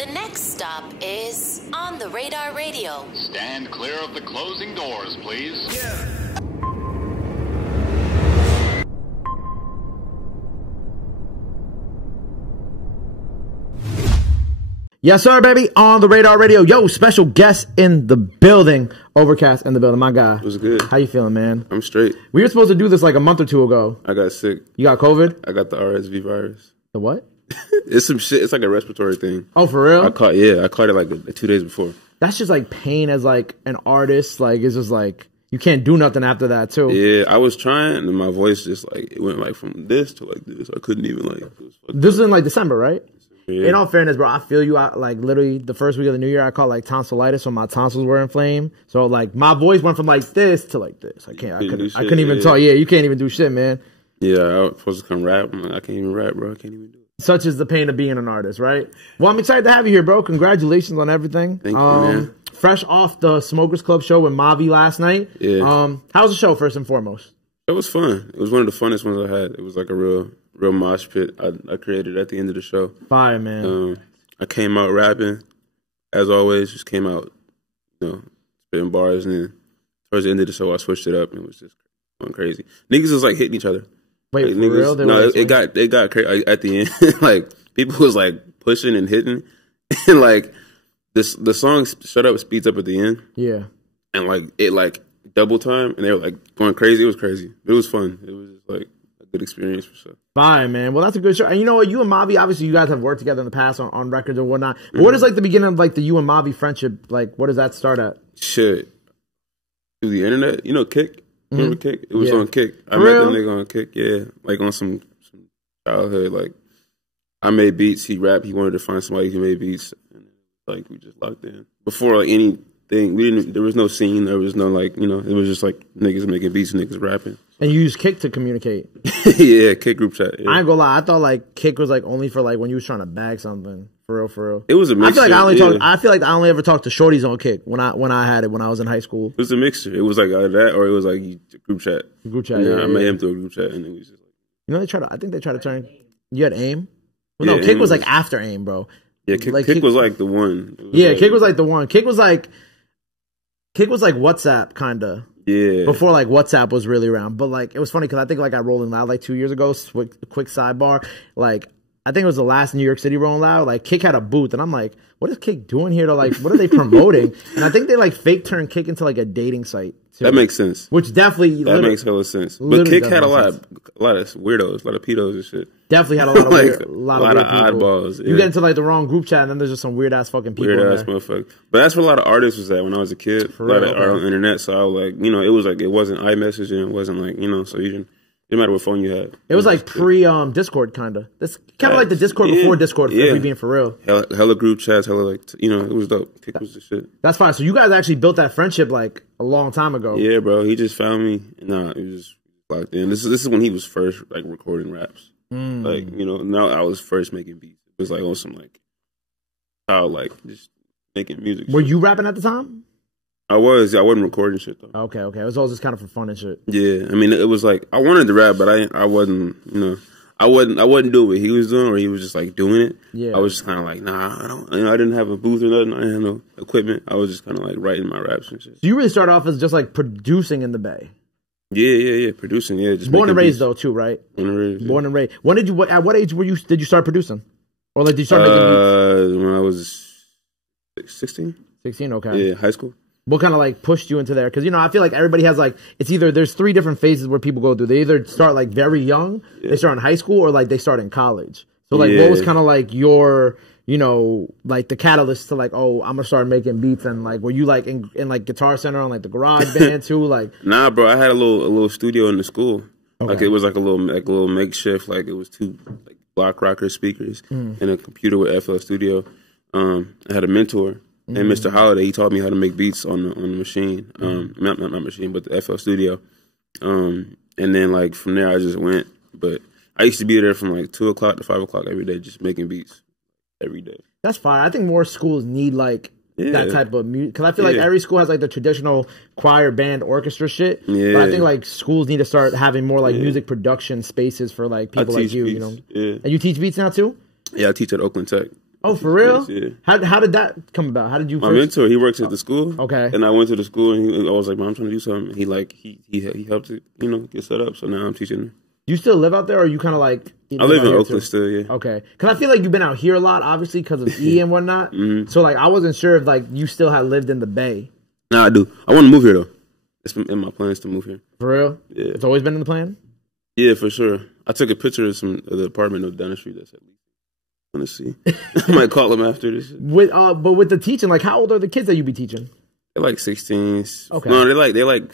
The next stop is On the Radar Radio. Stand clear of the closing doors, please. Yeah. Yes, sir, baby. On the Radar Radio. Yo, special guest in the building. Ovrkast in the building. My guy. What's good? How you feeling, man? I'm straight. We were supposed to do this like a month or two ago. I got sick. You got COVID? I got the RSV virus. The what? It's some shit. It's like a respiratory thing. Oh, for real? I caught it like 2 days before. That's just like pain as like an artist. Like, it's just like, you can't do nothing after that, too. Yeah, I was trying, and my voice just like, it went like from this to like this. I couldn't even like. This was in like December, right? Yeah. In all fairness, bro, I feel you. Like literally the first week of the new year, I caught like tonsillitis, so my tonsils were inflamed. So like my voice went from like this to like this. I couldn't even talk. Yeah, you can't even do shit, man. Yeah, I was supposed to come rap. I'm like, I can't even rap, bro. I can't even do it. Such is the pain of being an artist, right? Well, I'm excited to have you here, bro. Congratulations on everything. Thank you, man. Fresh off the Smokers Club show with Mavi last night. Yeah. How's the show, first and foremost? It was fun. It was one of the funnest ones I had. It was like a real mosh pit I created at the end of the show. Fire, man. I came out rapping, as always, just came out, spitting bars, and then towards the end of the show, I switched it up, and it was just going crazy. Niggas was, like, hitting each other. Wait, like, for niggas, real? No, it got crazy at the end. Like, people was, like, pushing and hitting, and, like, the song Shut Up speeds up at the end. Yeah. And, like, it, like, double time, and they were, like, going crazy. It was crazy. It was fun. It was just, like, a good experience for sure. Fine, man. Well, that's a good show. And you know what? You and Mavi, obviously, you guys have worked together in the past on records or whatnot. But what is, like, the beginning of, like, the you and Mavi friendship? Like, what does that start at? Shit. Through the internet. You know Kick? Remember Kick? It was on Kick. I met that nigga on Kick, yeah. Like, on some childhood, like, I made beats, he rapped, he wanted to find somebody who made beats. And, like, we just locked in. Before, like, anything, there was no scene, there was no, like, it was just, like, niggas making beats, niggas rapping. And you use Kick to communicate? Yeah, Kick group chat. Yeah. I ain't gonna lie, I thought, like, Kick was, like, only for, like, when you was trying to bag something. For real. It was a mixture. I feel like I only ever talked to shorties on Kick when I had it when I was in high school. It was a mixture. It was like that, or it was like group chat. Group chat. Yeah, I met him through a group chat, and it was just like. I think they tried to turn. You had AIM. Well, no, Kick was like after AIM, bro. Yeah, Kick was like the one. Kick was like the one. Kick was like WhatsApp kind of. Yeah. Before like WhatsApp was really around, but like it was funny because I think like at Rolling Loud like 2 years ago. Quick sidebar, like. I think it was the last New York City Rolling Loud. Like, Kick had a booth, and I'm like, what is Kick doing here? To like, what are they promoting? And I think they like fake turned Kick into like a dating site. Too. That makes sense. Which definitely makes hella sense. But Kick had a lot of weirdos, a lot of pedos and shit. Definitely had a lot of like, a lot of oddballs. Yeah. You get into like the wrong group chat, and then there's just some weird ass fucking people. Weird ass motherfucker. But that's where a lot of artists was at when I was a kid. A lot of art on the internet. So I was like, it was like it wasn't iMessage and it wasn't like so you didn't. No matter what phone you had. It was like pre-Discord, kind of. That's kind of like the Discord before Discord, if we being for real. Hella group chats, hella like, it was dope. Kick was the shit. That's fine. So you guys actually built that friendship like a long time ago. Yeah, bro. He just found me. Nah, he was just locked in. This is when he was first like recording raps. Like, now I was first making beats. It was like on some like, how like just making music. Were you rapping at the time? I wasn't recording shit though. Okay. It was all just kind of for fun and shit. Yeah, I mean, it was like I wanted to rap, but I wasn't, I wasn't doing what he was doing, or he was just like doing it. Yeah, I was just kind of like, nah, I don't, I didn't have a booth or nothing. I didn't have no equipment. I was just kind of like writing my raps and shit. So you really started off as just like producing in the Bay. Yeah, producing. Yeah, just born and raised though too, right? Born and raised. When did you? At what age did you start producing, or like did you start making beats? When I was 16. 16, okay. Yeah, high school. What kind of like pushed you into there? Because I feel like everybody has like it's either there's 3 different phases where people go through. They either start like very young, they start in high school, or like they start in college. So like, what was kind of like your like the catalyst to like, oh, I'm gonna start making beats, and like were you like in like Guitar Center on like the garage band too? Like nah, bro, I had a little studio in the school. Okay. Like it was like a little makeshift. Like it was 2 like block rocker speakers and a computer with FL Studio. I had a mentor. And Mr. Holiday, he taught me how to make beats on the machine. Not machine, but the FL Studio. And then like from there I just went. But I used to be there from like 2 o'clock to 5 o'clock every day, just making beats every day. That's fine. I think more schools need like that type of music, because I feel like every school has like the traditional choir, band, orchestra shit. Yeah. But I think like schools need to start having more like music production spaces for like people like you. Beats. And you teach beats now too? Yeah, I teach at Oakland Tech. Oh, for real? Yeah. How did that come about? How did you? My mentor, he works at the school. Okay. And I went to the school, and I was like, "Man, I'm trying to do something." He helped it, get set up. So now I'm teaching him. You still live out there, or are you kind of like? I live in Oakland still, yeah. Okay, because I feel like you've been out here a lot, obviously, because of E and whatnot. So like, I wasn't sure if like you still had lived in the Bay. No, I do. I want to move here though. It's been in my plans to move here. For real? Yeah. It's always been in the plan. Yeah, for sure. I took a picture of the apartment down the street. That's at least. Want to see? I might call them after this. But with the teaching, like, how old are the kids that you be teaching? They're like 16. Okay. No, they're like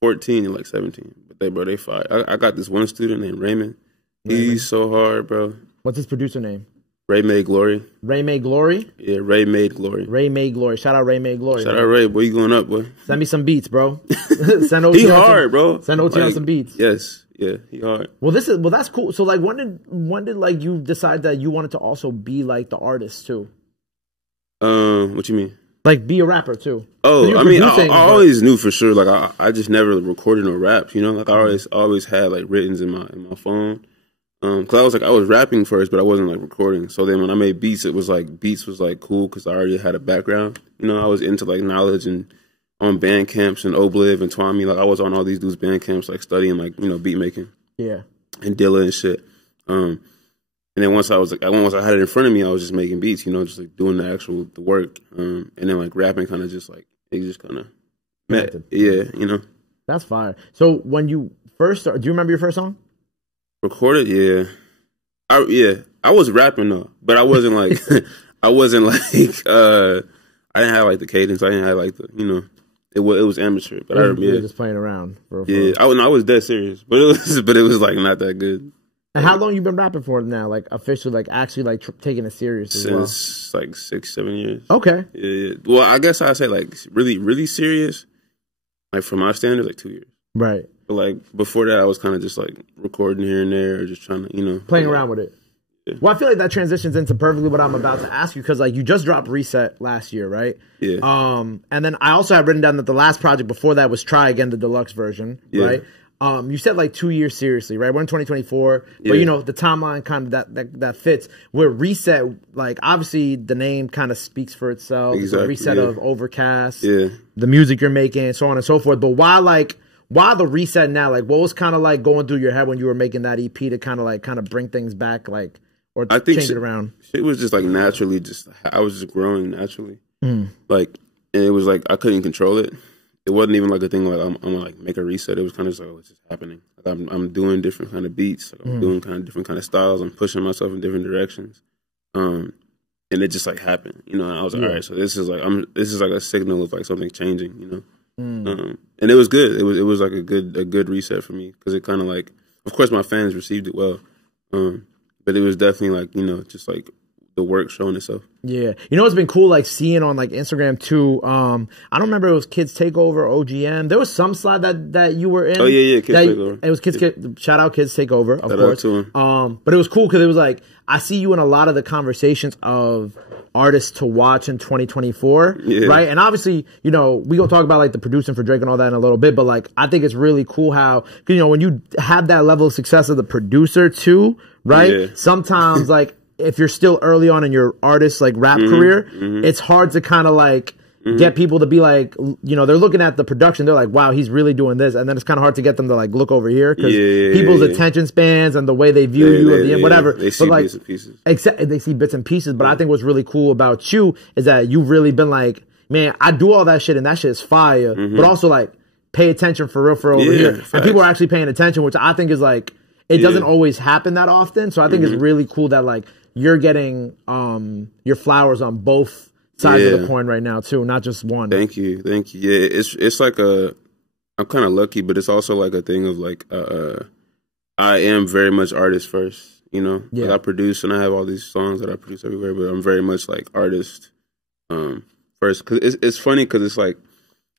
14 and like 17. But they 5. I got this one student named Raymond. He's so hard, bro. What's his producer name? Ray Made Glory. Ray Made Glory? Yeah, Ray Made Glory. Ray Made Glory. Shout out Ray Made Glory. Shout out Ray, boy. You going up, boy? Send me some beats, bro. Send OT he hard, bro. Send OT on some beats. Yes. Yeah, he hard. Well, that's cool. So, like, when did like you decide that you wanted to also be like the artist too? What you mean? Like, be a rapper too? Oh, I mean, I always knew for sure. Like, I just never recorded or rapped. Like, I always had like writtens in my phone. Cause I was rapping first, but I wasn't like recording. So then when I made beats, it was like beats was like cool because I already had a background. I was into like knowledge and on band camps and Obliv and Twami. Like I was on all these dudes' band camps, like studying like beat making. Yeah. And Dilla and shit. And then once I had it in front of me, I was just making beats. Just like doing the work. And then like rapping kind of just like it just kind of met. Yeah. That's fire. So when you first started, do you remember your first song? Recorded, yeah. I was rapping though, but I wasn't like I didn't have like the cadence. I didn't have like the it was amateur. But I remember just playing around. I was dead serious, but it was like not that good. And how long you been rapping for now? Like officially, like actually, like taking it serious since like 6-7 years. Okay. Yeah. Well, I guess I'd say like really really serious. Like for my standards, like 2 years. Right. But like before that, I was kind of just like recording here and there, or just trying to, playing around with it. Yeah. Well, I feel like that transitions into perfectly what I'm about to ask you because like you just dropped Reset last year, right? Yeah. And then I also have written down that the last project before that was Try Again, the deluxe version, right? You said like 2 years seriously, right? We're in 2024, but the timeline kind of that fits. Where Reset, like obviously the name kind of speaks for itself. Exactly. The reset of Ovrkast, the music you're making, so on and so forth. But why the reset now? Like, what was kind of like going through your head when you were making that EP to kind of bring things back, like, or I think change it around? It was just like naturally, I was just growing naturally. Like, and it was like I couldn't control it. It wasn't even like a thing like I'm gonna like make a reset. It was kind of just like, oh, it's just happening. Like I'm doing different kind of beats. Like, I'm doing kind of different kind of styles. I'm pushing myself in different directions. And it just like happened, And I was like, all right, so this is like a signal of like something changing, And it was good. It was like a good reset for me because it kind of like, of course, my fans received it well, but it was definitely like just like the work showing itself. Yeah, it's been cool like seeing on like Instagram too. I don't remember if it was Kids Takeover, OGM. There was some slide that you were in. Oh yeah, Kids Takeover. It was shout out Kids Takeover, of course. To him. But it was cool because it was like I see you in a lot of the conversations of artists to watch in 2024, right? And obviously, we gonna talk about like the producing for Drake and all that in a little bit, but like I think it's really cool how when you have that level of success as the producer too, right? Sometimes like if you're still early on in your artist like rap career, it's hard to kind of like get people to be like, they're looking at the production, they're like, wow, he's really doing this, and then it's kind of hard to get them to like look over here because people's attention spans and the way they view you and whatever. They see bits and pieces. They see bits and pieces, but I think what's really cool about you is that you've really been like, man, I do all that shit and that shit is fire, but also like pay attention for real over here. Facts. And people are actually paying attention, which I think is like, it doesn't always happen that often. So I think it's really cool that like you're getting your flowers on both sides of the coin right now too, not just one. Thank you. Yeah, it's like I'm kind of lucky, but it's also like a thing of like I am very much artist first. Like I produce and I have all these songs that I produce everywhere, but I'm very much like artist first. Cause it's funny because it's like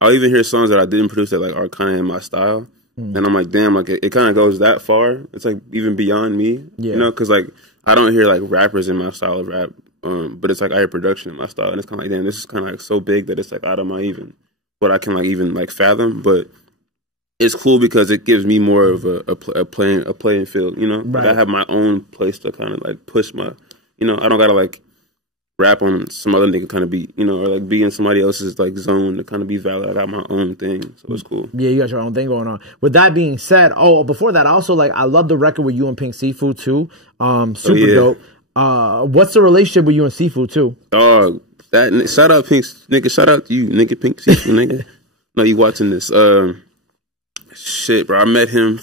I'll even hear songs that I didn't produce that like are kind of in my style. And I'm like, damn, like it kind of goes that far. It's like even beyond me, because like I don't hear like rappers in my style of rap, but it's like I hear production in my style, and it's kind of like, damn, this is kind of like so big that it's like out of my what I can like even like fathom. But it's cool because it gives me more of a playing field, Right. Like I have my own place to kind of like push my, I don't gotta like rap on some other nigga kind of beat, you know, or like be in somebody else's like zone to kind of be valid. I got my own thing, so it's cool. Yeah, you got your own thing going on. With that being said, before that, I also like I love the record with you and Pink Siifu too. Super dope. What's the relationship with you and Siifu too? Dog, that shout out Pink nigga, shout out to you, nigga, Pink Siifu nigga. No, you watching this? Shit, bro, I met him.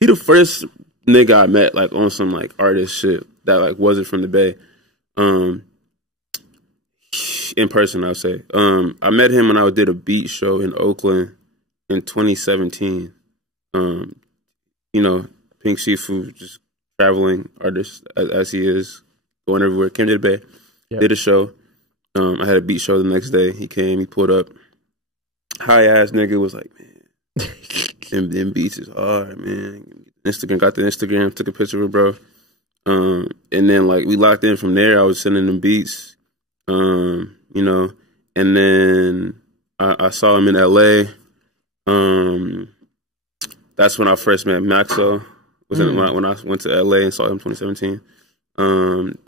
He the first nigga I met like on some like artist shit that like wasn't from the Bay. In person, I'll say. I met him when I did a beat show in Oakland in 2017. You know, Pink Siifu, just traveling artist as he is, going everywhere. Came to the Bay, did a show. I had a beat show the next day. He came, he pulled up. High ass nigga was like, man, them beats is hard, man. Got the Instagram, took a picture of it, bro. And then like we locked in from there. I was sending them beats, you know, and then I saw him in LA. That's when I first met Maxo. When I went to LA and saw him in 2017.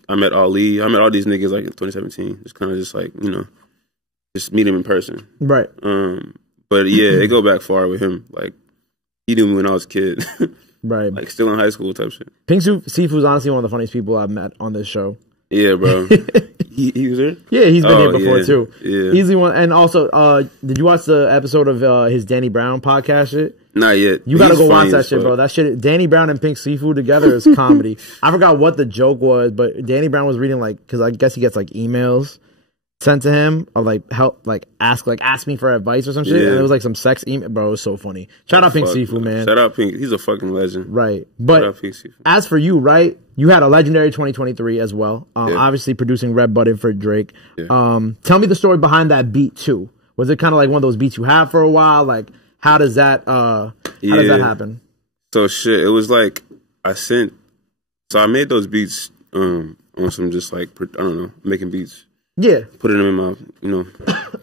I met Ali. I met all these niggas like in 2017. Just kind of just like, you know, just meet him in person. Right. But yeah, it go back far with him. Like he knew me when I was a kid. Right. Like still in high school type shit. Pink Siifu is honestly one of the funniest people I've met on this show. Yeah, bro. he was there? Yeah, he's been here before too. Yeah. Easily one. And also, did you watch the episode of his Danny Brown podcast shit? Not yet. You gotta go watch that shit, bro. That shit, Danny Brown and Pink Siifu together is comedy. I forgot what the joke was, but Danny Brown was reading like, because I guess he gets like emails sent to him or like help, like ask me for advice or some shit. Yeah. And it was like some sex email, bro. It was so funny. Shout out Pink Siifu, man. Shout out Pink. He's a fucking legend. Right. But shout out Pink Siifu. As for you, right? You had a legendary 2023 as well. Obviously producing Red Button for Drake. Yeah. Tell me the story behind that beat too. Was it kind of like one of those beats you had for a while? Like, how does that happen? So shit, it was like I made those beats on some just like, I don't know, making beats. Yeah. Putting them in my, you know,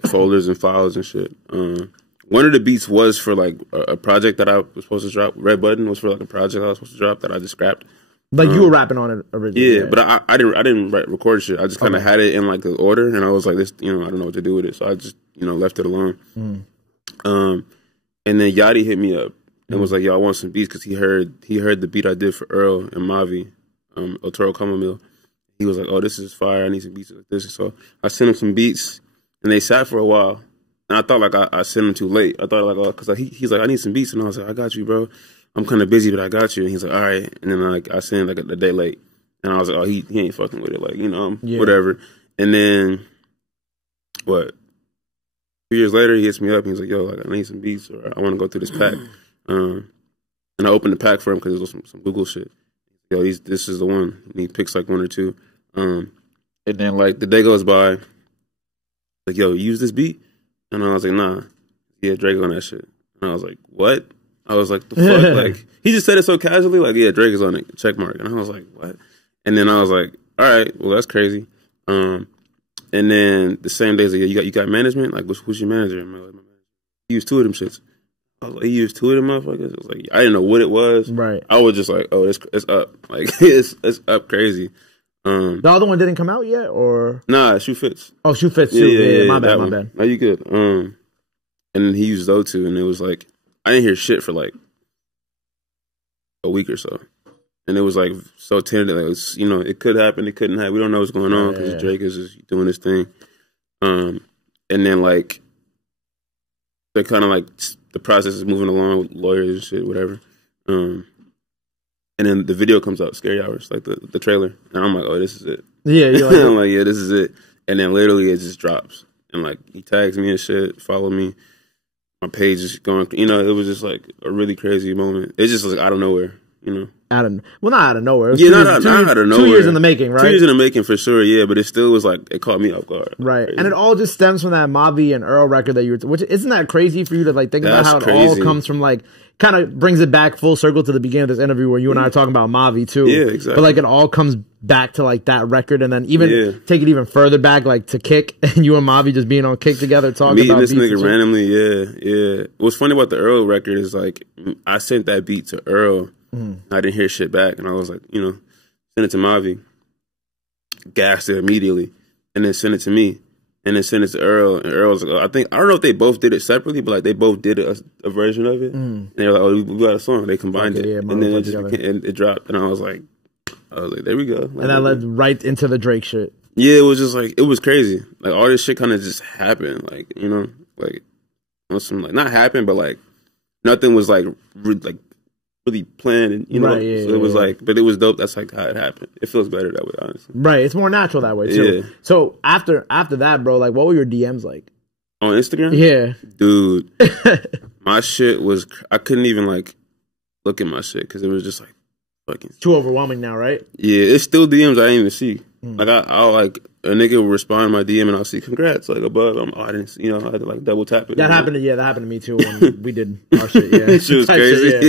folders and files and shit. One of the beats was for like a project that I was supposed to drop. Red Button was for like a project I was supposed to drop that I just scrapped. Like you were rapping on it originally. Yeah, but I didn't record shit. I just kind of had it in like the order, and I was like, this, you know, I don't know what to do with it, so I just, you know, left it alone. And then Yachty hit me up and was like, yo, I want some beats, because he heard the beat I did for Earl and Mavi, El Toro Chamomile. He was like, oh, this is fire. I need some beats like this. So I sent him some beats, and they sat for a while. And I thought like I sent them too late. I thought like, oh, because he's like, I need some beats, and I was like, I got you, bro. I'm kind of busy, but I got you. And he's like, all right. And then like I sent like a day late, and I was like, oh, he ain't fucking with it, like, you know, whatever. And then what? 2 years later, he hits me up. And he's like, yo, like I need some beats, or I want to go through this pack. And I opened the pack for him because it was some Google shit. Yo, this is the one. And he picks like one or two. And then like the day goes by, like, yo, use this beat? And I was like, nah. Yeah, Drake on that shit. And I was like, what? I was like, the fuck? Like, he just said it so casually, like, yeah, Drake is on it, check mark. And I was like, what? And then I was like, all right, well, that's crazy. And then the same day, he's like, you got management? Like, who's your manager? And I'm like, he used two of them shits. I was like, he used two of them motherfuckers? It was like, I didn't know what it was. Right. I was just like, oh, it's up. Like, it's up crazy. The other one didn't come out yet, or? Nah, Shoe Fits. Oh, Shoe Fits too. Yeah, my bad. No, you good. And then he used those two, and it was like, I didn't hear shit for like a week or so. And it was like so tentative. Like, it was, you know, it could happen, it couldn't happen. We don't know what's going on because Drake is just doing his thing. And then like, they're kind of like, the process is moving along with lawyers and shit, whatever. And then the video comes out, Scary Hours, like the trailer. And I'm like, oh, this is it. Yeah, you're like, I'm like, yeah, this is it. And then literally it just drops. And like, he tags me and shit, follow me. My page is going, you know, it was just like a really crazy moment. It's just like out of nowhere, you know. Not out of nowhere. Yeah, not out of nowhere. 2 years in the making, right? 2 years in the making for sure, yeah. But it still was like, it caught me off guard. Right. Crazy. And it all just stems from that Mavi and Earl record that you were, which isn't that crazy for you to like think about how it all comes from, like, kind of brings it back full circle to the beginning of this interview where you and I are talking about Mavi too. Yeah, exactly. But like it all comes back to like that record, and then even take it even further back, like to Kick, and you and Mavi just being on Kick together talking about this nigga randomly. Yeah. What's funny about the Earl record is like I sent that beat to Earl. I didn't hear shit back, and I was like, you know, send it to Mavi. gassed it immediately, and then sent it to me, and then sent it to Earl, and Earl was like, I don't know if they both did it separately, but like they both did a version of it, and they were like, oh, we got a song. They combined it, and then it dropped, and I was like, there we go. Like, and that led right into the Drake shit. Yeah, it was just like, it was crazy. Like all this shit kind of just happened, like, you know, like on some like not happened, but like nothing was like really planned, you know. Right, so it was like, but it was dope. That's like how it happened. It feels better that way, honestly. Right, it's more natural that way too. Yeah. So after that, bro, like, what were your DMs like on Instagram? Yeah, dude, my shit was. I couldn't even like look at my shit because it was just like fucking too overwhelming now, right? Yeah, it's still DMs I didn't even see. Like I'll like a nigga will respond to my DM and I'll see congrats like above. I didn't, you know, I had to like double tap it. That happened to me too when we did our shit. Yeah, shit was crazy. Shit,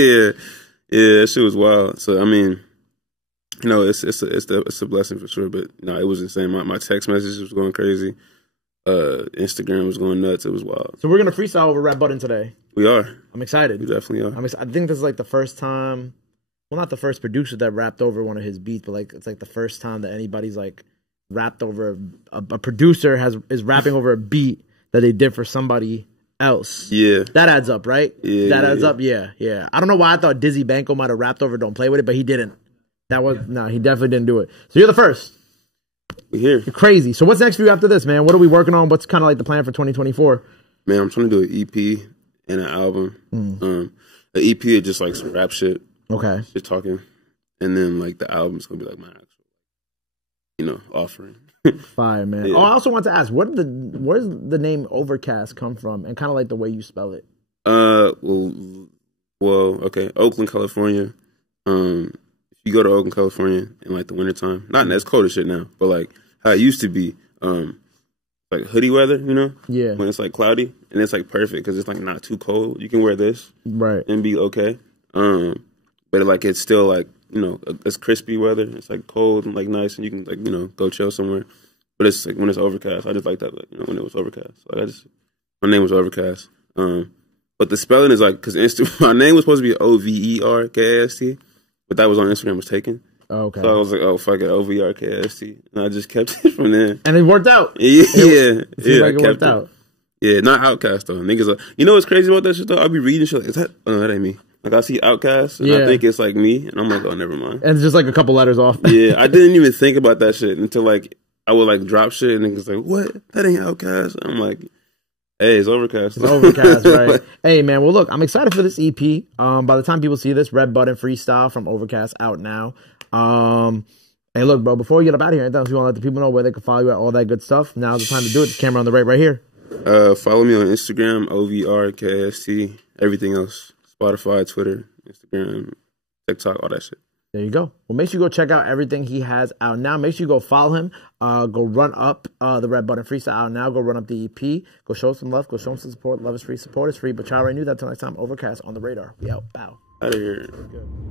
yeah, that shit was wild. So I mean, you know, it's a blessing for sure. But no, it was insane. My text messages was going crazy. Instagram was going nuts. It was wild. So we're gonna freestyle over Rap Button today. We are. I'm excited. We definitely are. I think this is like the first time. Well, not the first producer that rapped over one of his beats, but like it's like the first time that anybody's like rapped over a producer is rapping over a beat that they did for somebody else. Yeah, that adds up, right? Yeah, that adds up. Yeah. I don't know why I thought Dizzy Banko might have rapped over "Don't Play With It," but he didn't. He definitely didn't do it. So you're the first. We're here. You're crazy. So what's next for you after this, man? What are we working on? What's kind of like the plan for 2024? Man, I'm trying to do an EP and an album. An EP is just like some rap shit. Okay. Just talking. And then like the album's gonna be like my actual, you know, offering. Fire, man. Yeah. Oh, I also want to ask, where's the name Ovrkast come from, and kind of like the way you spell it? Okay, Oakland, California. If you go to Oakland, California in like the wintertime, not as cold as shit now, but like how it used to be, like hoodie weather, you know? Yeah. When it's like cloudy and it's like perfect because it's like not too cold. You can wear this, right, and be okay. But like it's still like, you know, it's crispy weather. It's like cold and like nice, and you can like, you know, go chill somewhere. But it's like when it's overcast, I just like that. Like, you know, when it was overcast, like my name was Ovrkast. But the spelling is like because my name was supposed to be Overkast, but that was on Instagram was taken. Oh, okay. So I was like, oh fuck it, Overkast, and I just kept it from there. And it worked out. Yeah, it worked out. Yeah, not Outcast though. Niggas, you know what's crazy about that shit though? I'll be reading shit like, is that? Oh, that ain't me. Like I see Outcast and I think it's like me, and I'm like, oh, never mind. And it's just like a couple letters off. Yeah, I didn't even think about that shit until like I would like drop shit, and niggas like, what? That ain't Outcast. I'm like, hey, it's Ovrkast. It's Ovrkast, right? Hey, man. Well, look, I'm excited for this EP. By the time people see this, Red Button Freestyle from Ovrkast out now. Hey, look, bro. Before we get up out of here, anything else you want to let the people know where they can follow you at, all that good stuff? Now's the time to do it. The camera on the right here. Follow me on Instagram, Ovrkast. Everything else. Spotify, Twitter, Instagram, TikTok, all that shit. There you go. Well, make sure you go check out everything he has out now. Make sure you go follow him. Go run up the Red Button Freestyle out now. Go run up the EP. Go show some love. Go show him some support. Love is free. Support is free. But y'all already knew that. Till next time, Ovrkast on the radar. We out. Bow. Out of here. Good.